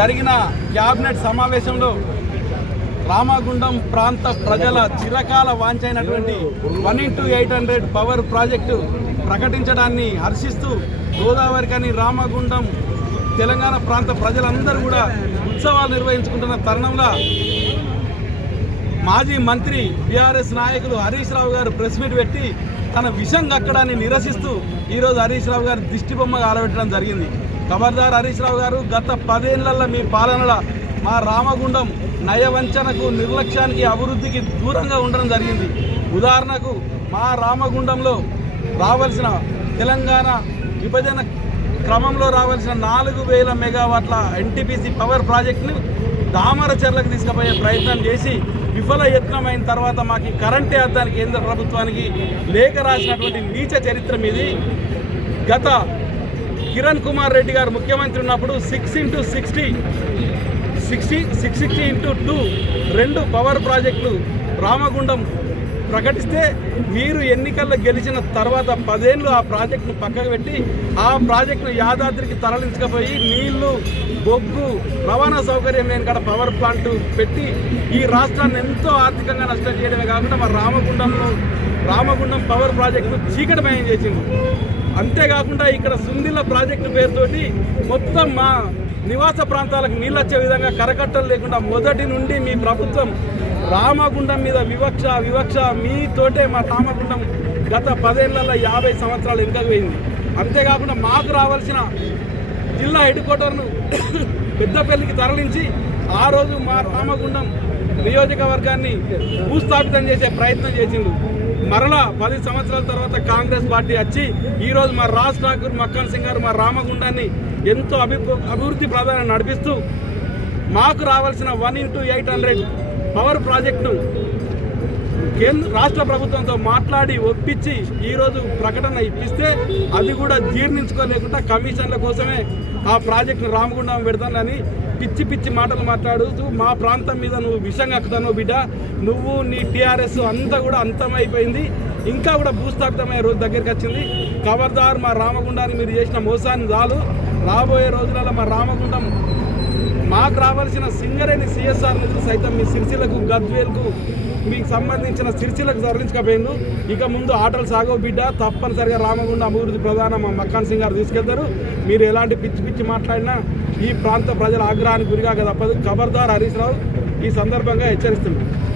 జరిగిన క్యాబినెట్ సమావేశంలో రామగుండం ప్రాంత ప్రజల చిరకాల వాంఛైనటువంటి 1x800 పవర్ ప్రాజెక్టు ప్రకటించడాన్ని హర్షిస్తూ గోదావరికని రామగుండం తెలంగాణ ప్రాంత ప్రజలందరూ కూడా ఉత్సవాలు నిర్వహించుకుంటున్న తరుణంలో మాజీ మంత్రి టీఆర్ఎస్ నాయకులు హరీష్ రావు గారు ప్రెస్ మీట్ పెట్టి తన విషం కక్కడాన్ని నిరసిస్తూ ఈరోజు హరీష్ రావు గారు దిష్టిబొమ్మగా ఆలబెట్టడం జరిగింది. ఖబర్దార్ హరీష్ రావు గారు, గత 10 ఏళ్లలో మీ పాలనలో మా రామగుండం నయవంచనకు, నిర్లక్ష్యానికి, అభివృద్ధికి దూరంగా ఉండడం జరిగింది. ఉదాహరణకు మా రామగుండంలో రావాల్సిన తెలంగాణ విభజన క్రమంలో రావాల్సిన 4000 మెగావాట్ల ఎన్టీపీసీ పవర్ ప్రాజెక్టును దామరచర్లకు తీసుకుపోయే ప్రయత్నం చేసి విఫలయత్నమైన తర్వాత మాకు కరెంటే అద్దానికి కేంద్ర ప్రభుత్వానికి లేఖ రాసినటువంటి నీచ చరిత్ర మీది. గత కిరణ్ కుమార్ రెడ్డి గారు ముఖ్యమంత్రి ఉన్నప్పుడు 6x60 660x2 2 పవర్ ప్రాజెక్టులు రామగుండం ప్రకటిస్తే మీరు ఎన్నికల్లో గెలిచిన తర్వాత 10 ఏళ్ళు ఆ ప్రాజెక్టును పక్కకు పెట్టి ఆ ప్రాజెక్టును యాదాద్రికి తరలించకపోయి నీళ్లు, బొగ్గు, రవాణా సౌకర్యం లేని కాడ పవర్ ప్లాంట్ పెట్టి ఈ రాష్ట్రాన్ని ఎంతో ఆర్థికంగా నష్టం చేయడమే కాకుండా మా రామగుండం పవర్ ప్రాజెక్టును చీకటిమయం చేసింది. అంతేకాకుండా ఇక్కడ సుందిల్ల ప్రాజెక్టు పేరుతోటి మొత్తం మా నివాస ప్రాంతాలకు నీళ్ళు వచ్చే విధంగా కరకట్టలు లేకుండా మొదటి నుండి మీ ప్రభుత్వం రామగుండం మీద వివక్ష మీతోటే మా రామగుండం గత 10 ఏళ్లలో 50 సంవత్సరాలు వెనుకకు పోయింది. అంతేకాకుండా మాకు రావాల్సిన జిల్లా హెడ్ క్వార్టర్ను పెద్దపల్లికి తరలించి ఆ రోజు మా రామగుండం నియోజకవర్గాన్ని భూస్థాపితం చేసే ప్రయత్నం చేసిండు. మరలా 10 సంవత్సరాల తర్వాత కాంగ్రెస్ పార్టీ వచ్చి ఈరోజు మా రాజ్ ఠాకూర్, మక్కన్ సింగ్ గారు మా రామగుండాన్ని ఎంతో అభివృద్ధి ప్రధానం నడిపిస్తూ మాకు రావాల్సిన 1x800 పవర్ ప్రాజెక్టును రాష్ట్ర ప్రభుత్వంతో మాట్లాడి ఒప్పించి ఈరోజు ప్రకటన ఇప్పిస్తే అది కూడా జీర్ణించుకోలేకుండా కమిషన్ల కోసమే ఆ ప్రాజెక్టును రామగుండం పెడతానని పిచ్చి మాటలు మాట్లాడుతూ మా ప్రాంతం మీద నువ్వు విషం కక్కుతావు బిడ్డ, నువ్వు నీ టీఆర్ఎస్ అంతా కూడా అంతమైపోయింది, ఇంకా కూడా భూస్థాపితమయ్యే రోజు దగ్గరికి వచ్చింది. ఖబర్దార్ మా రామగుండాన్ని మీరు చేసిన మోసాన్ని చాలు. రాబోయే రోజులలో మా రామగుండం మాకు రావాల్సిన సింగరేణి సిఎస్ఆర్ నిధులు సైతం మీ సిరిసిలకు, గద్వేల్కు, మీకు సంబంధించిన సిరిసిలకు తరలించకపోయిండు. ఇక ముందు ఆటలు సాగవు బిడ్డ, తప్పనిసరిగా రామగుండం అభివృద్ధి ప్రధాన మా మక్కన్ సింగ్ గారు తీసుకెళ్తారు. మీరు ఎలాంటి పిచ్చి మాట్లాడినా ఈ ప్రాంత ప్రజల ఆగ్రహానికి గురిగా తప్పదు. ఖబర్దార్ హరీష్ రావు ఈ సందర్భంగా హెచ్చరిస్తున్నారు.